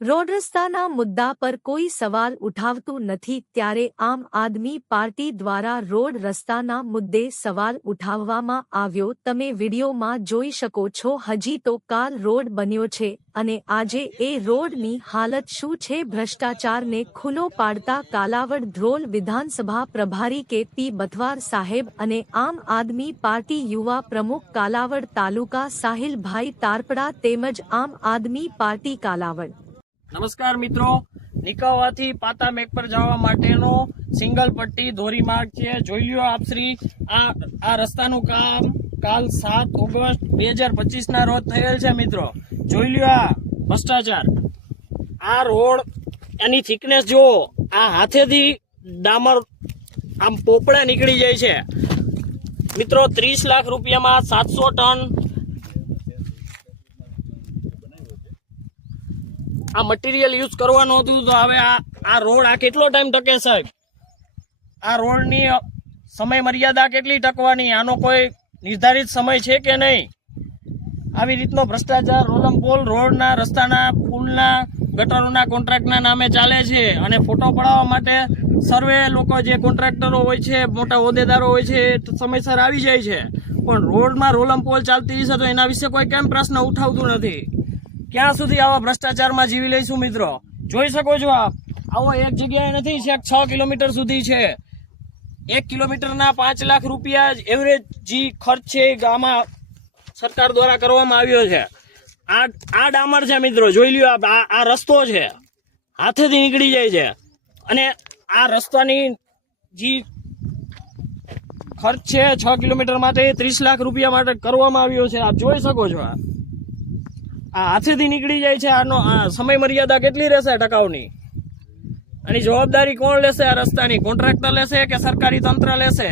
Road રસ્તાના મુદ્દા પર કોઈ સવાલ ઉઠાવતું નથી ત્યારે આમ આદમી પાર્ટી દ્વારા રોડ રસ્તાના મુદ્દે સવાલ ઉઠાવવામાં આવ્યો. તમે વિડીયોમાં જોઈ શકો છો, હજી તો કાલ રોડ બન્યો છે અને આજે એ રોડની હાલત શું છે? ભ્રષ્ટાચારને ખુલ્લો પાડતા કાલાવડ ધ્રોલ વિધાનસભા પ્રભારી કે પી બથવાર સાહેબ અને આમ આદમી પાર્ટી યુવા પ્રમુખ કાલાવડ તાલુકા સાહિલભાઈ તારપડા તેમજ આમ આદમી પાર્ટી કાલાવડ નમસ્કાર મિત્રો. નિકાવાથી પાતા મેક પર જવા માટેનો સિંગલ પટ્ટી ધોરીમાર્ગ છે. જોઈ લ્યો આપ શ્રી, આ આ રસ્તાનું કામ કાલ સાત ઓગસ્ટ બે હજાર પચીસના રોજ થયેલ છે મિત્રો. જોઈ લ્યો આ ભ્રષ્ટાચાર. આ રોડ, એની થિકનેસ જુઓ. આ હાથેથી ડામર, આમ પોપડા નીકળી જાય છે. મિત્રો, ત્રીસ લાખ રૂપિયામાં સાતસો ટન આ મટીરિયલ યુઝ કરવાનું હતું તો હવે આ આ રોડ આ કેટલો ટાઈમ ટકે સાહેબ? આ રોડની સમય મર્યાદા કેટલી ટકવાની? આનો કોઈ નિર્ધારિત સમય છે કે નહીં? આવી રીતનો ભ્રષ્ટાચાર રોલમપોલ રોડના, રસ્તાના, પુલના, ગટરોના કોન્ટ્રાક્ટના નામે ચાલે છે અને ફોટો પડાવવા માટે સર્વે લોકો જે કોન્ટ્રાક્ટરો હોય છે, મોટા હોદ્દેદારો હોય છે સમયસર આવી જાય છે. પણ રોડમાં રોલમ પોલ ચાલતી હશે તો એના વિશે કોઈ કેમ પ્રશ્ન ઉઠાવતું નથી? ક્યાં સુધી આવા ભ્રષ્ટાચારમાં જીવી લઈશું મિત્રો? જોઈ શકો છો આપ. આવો એક જગ્યાએ નથી, છેક છ કિલોમીટર સુધી છે. એક કિલોમીટરના પાંચ લાખ રૂપિયા એવરેજ જે ખર્ચ છે એ ગામમાં સરકાર દ્વારા કરવામાં આવ્યો છે. આ આ ડામર છે મિત્રો, જોઈ લ્યો આપ, આ રસ્તો છે. હાથેથી નીકળી જાય છે. અને આ રસ્તાની જે ખર્ચ છે છ કિલોમીટર માટે ત્રીસ લાખ રૂપિયા માટે કરવામાં આવ્યો છે. આપ જોઈ શકો છો આ આ હાથેથી નીકળી જાય છે આનો આ સમય મર્યાદા કેટલી રહેશે ટકાઉની? આની જવાબદારી કોણ લેશે? આ રસ્તાની કોન્ટ્રાક્ટર લેશે કે સરકારી તંત્ર લેશે?